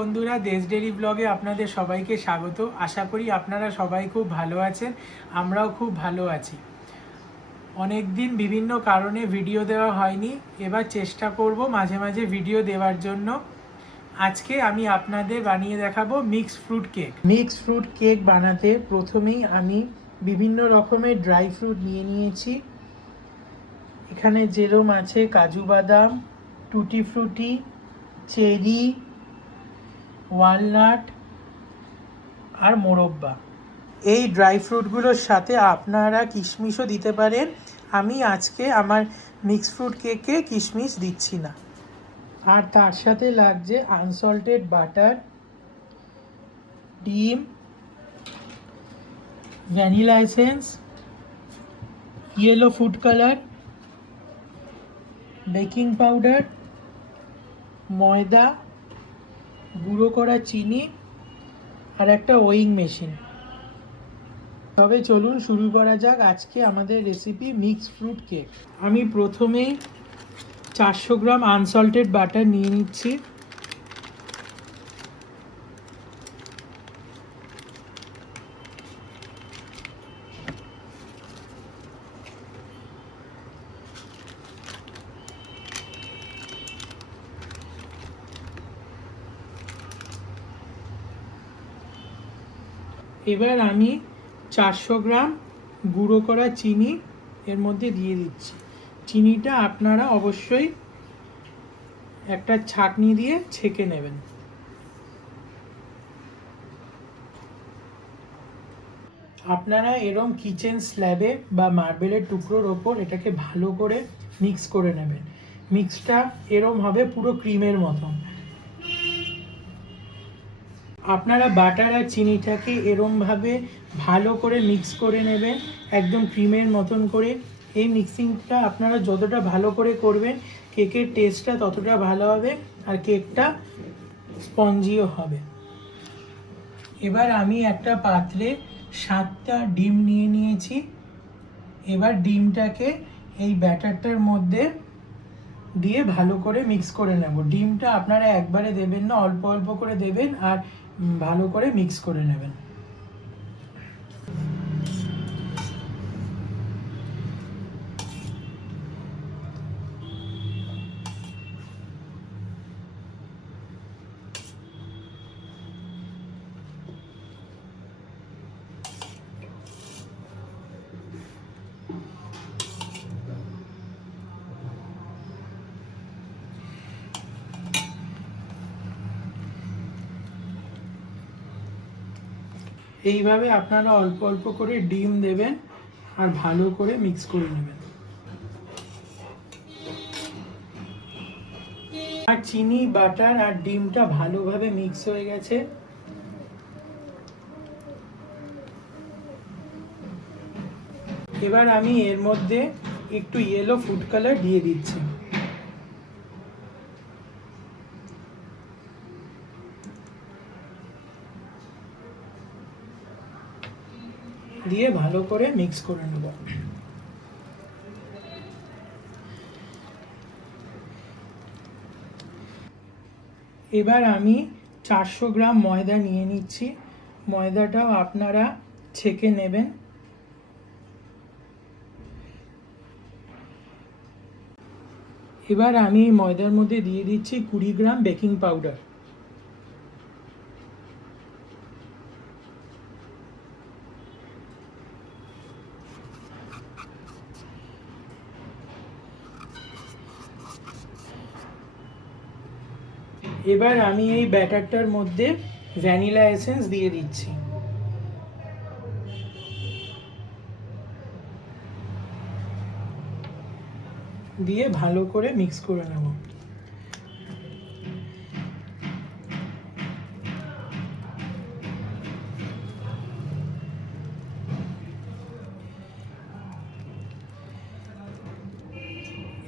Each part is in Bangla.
বন্ধুরা, দেশ ডেইলি ব্লগে আপনাদের সবাইকে স্বাগত। আশা করি আপনারা সবাই খুব ভালো আছেন, আমরাও খুব ভালো আছি। অনেক দিন বিভিন্ন কারণে ভিডিও দেওয়া হয়নি, এবার চেষ্টা করব মাঝে মাঝে ভিডিও দেওয়ার জন্য। আজকে আমি আপনাদের বানিয়ে দেখাবো mix fruit cake. Mix fruit cake বানাতে প্রথমেই আমি বিভিন্ন রকমের ড্রাই ফ্রুট নিয়ে নিয়েছি। এখানে যেরকম আছে কাজু বাদাম, টুটি ফ্রুটি, চেরি, ওয়ালনাট আর মোরব্বা। এই ড্রাই ফ্রুটগুলোর সাথে আপনারা কিশমিশও দিতে পারেন। আমি আজকে আমার মিক্স ফ্রুট কেকে কিশমিশ দিচ্ছি না। আর তার সাথে লাগছে আনসল্টেড বাটার, ডিম, vanilla essence, yellow food colour, baking powder, ময়দা, গুঁড়ো করা চিনি আর একটা ওয়িং মেশিন। তবে চলুন শুরু করা যাক আজকে আমাদের রেসিপি মিক্স ফ্রুট কেক। আমি প্রথমেই 400 গ্রাম আনসল্টেড বাটার নিয়ে নিচ্ছি। এবার আমি 400 গ্রাম গুঁড়ো করা চিনি এর মধ্যে দিয়ে দিচ্ছি। চিনিটা আপনারা অবশ্যই একটা ছাঁকনি দিয়ে ছেঁকে নেবেন। আপনারা এরম কিচেন স্ল্যাবে বা মার্বেলের টুকরোর ওপর এটাকে ভালো করে মিক্স করে নেবেন। মিক্সটা এরম হবে পুরো ক্রিমের মতন। আপনারা বাটার আর চিনিটাকে এরমভাবে ভালো করে মিক্স করে নেবেন, একদম ক্রিমের মতন করে। এই মিক্সিংটা আপনারা যতটা ভালো করে করবেন কেকের টেস্টটা ততটা ভালো হবে আর কেকটা স্পঞ্জিও হবে। এবার আমি একটা পাত্রে 7টা ডিম নিয়ে নিয়েছি। এবার ডিমটাকে এই ব্যাটারটার মধ্যে দিয়ে ভালো করে মিক্স করে নেব। ডিমটা আপনারা একবারে দেবেন না, অল্প অল্প করে দেবেন আর ভালো করে মিক্স করে নেবেন। এইভাবে আপনারা অল্প অল্প করে ডিম দেবেন আর ভালো করে মিক্স করে নেবেন। আর চিনি, বাটার আর ডিমটা ভালোভাবে মিক্স হয়ে গেছে। এবার আমি এর মধ্যে একটু ইয়েলো ফুড কালার দিয়ে দিচ্ছি। দিয়ে ভালো করে মিক্স করে নেব। এবার আমি 400 গ্রাম ময়দা নিয়ে নিচ্ছি। ময়দাটাও আপনারা ছেঁকে নেবেন। এবার আমি ময়দার মধ্যে দিয়ে দিচ্ছি 20 গ্রাম বেকিং পাউডার। এবার আমি এই ব্যাটারটার মধ্যে ভ্যানিলা এসেন্স দিয়ে দিচ্ছি। দিয়ে ভালো করে মিক্স করে নেব।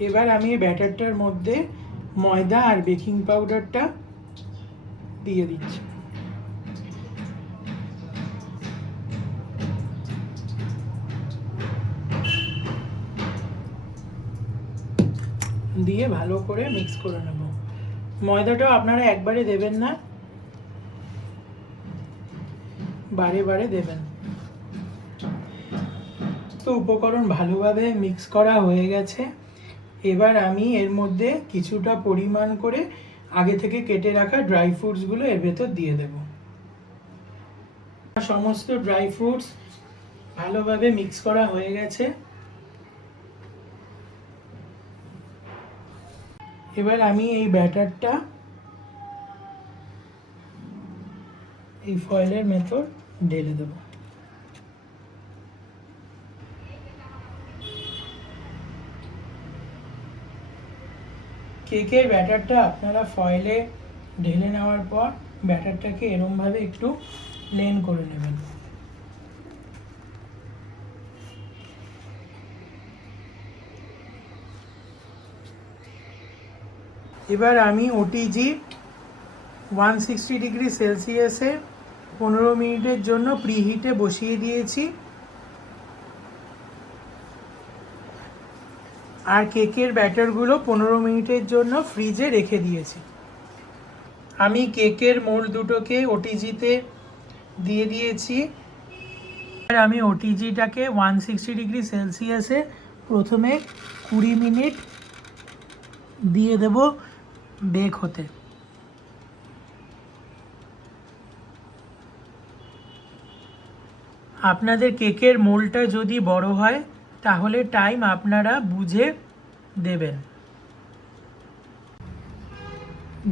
এবার আমি এই ব্যাটারটার মধ্যে ময়দা আর বেকিং পাউডারটা দিয়ে দিচ্ছি। দিয়ে ভালো করে মিক্স করে নেব। ময়দাটাও আপনারা একবারে দেবেন না, বারে বারে দেবেন। তো উপকরণ ভালোভাবে মিক্স করা হয়ে গেছে। এবার আমি এর মধ্যে কিছুটা পরিমাণ করে আগে থেকে কেটে রাখা ড্রাই ফ্রুটসগুলো এর ভেতর দিয়ে দেব। সমস্ত ড্রাই ফ্রুটস ভালোভাবে মিক্স করা হয়ে গেছে। এবার আমি এই ব্যাটারটা এই ফয়েলের ভেতর ঢেলে দেব। কেকের ব্যাটারটা আপনারা ফয়েলে ঢেলে নেওয়ার পর ব্যাটারটাকে এরমভাবে একটু প্লেন করে নেবেন। এবার আমি ওটিজি 160 ডিগ্রি সেলসিয়াসে 15 মিনিটের জন্য প্রিহিটে বসিয়ে দিয়েছি। আর কেকের ব্যাটারগুলো 15 মিনিটের জন্য ফ্রিজে রেখে দিয়েছি। আমি কেকের মোল্ড দুটোকে ওটিজিতে দিয়ে দিয়েছি। আর আমি ওটিজিটাকে 160 ডিগ্রি সেলসিয়াসে প্রথমে 20 মিনিট দিয়ে দেব বেক হতে। আপনাদের কেকের মোল্ডটা যদি বড় হয় তাহলে টাইম আপনারা বুঝে দেবেন।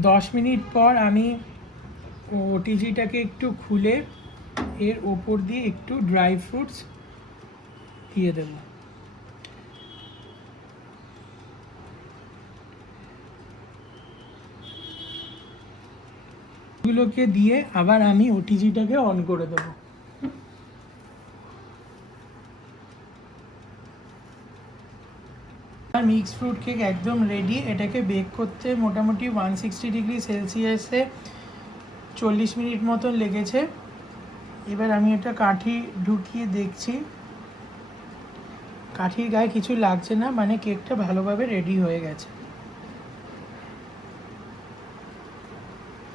10 মিনিট পর আমি ওটিজিটাকে একটু খুলে এর ওপর দিয়ে একটু ড্রাই ফ্রুটস দিয়ে দেব। এগুলোকে দিয়ে আবার আমি ওটিজিটাকে অন করে দেব। মিক্স ফ্রুট কেক একদম রেডি। এটাকে বেক করতে মোটামুটি 160 ডিগ্রি সেলসিয়াসে 40 মিনিট মতন লেগেছে। এবার আমি এটা কাঠি ঢুকিয়ে দেখছি, কাঠির গায়ে কিছু লাগছে না, মানে কেকটা ভালোভাবে রেডি হয়ে গেছে।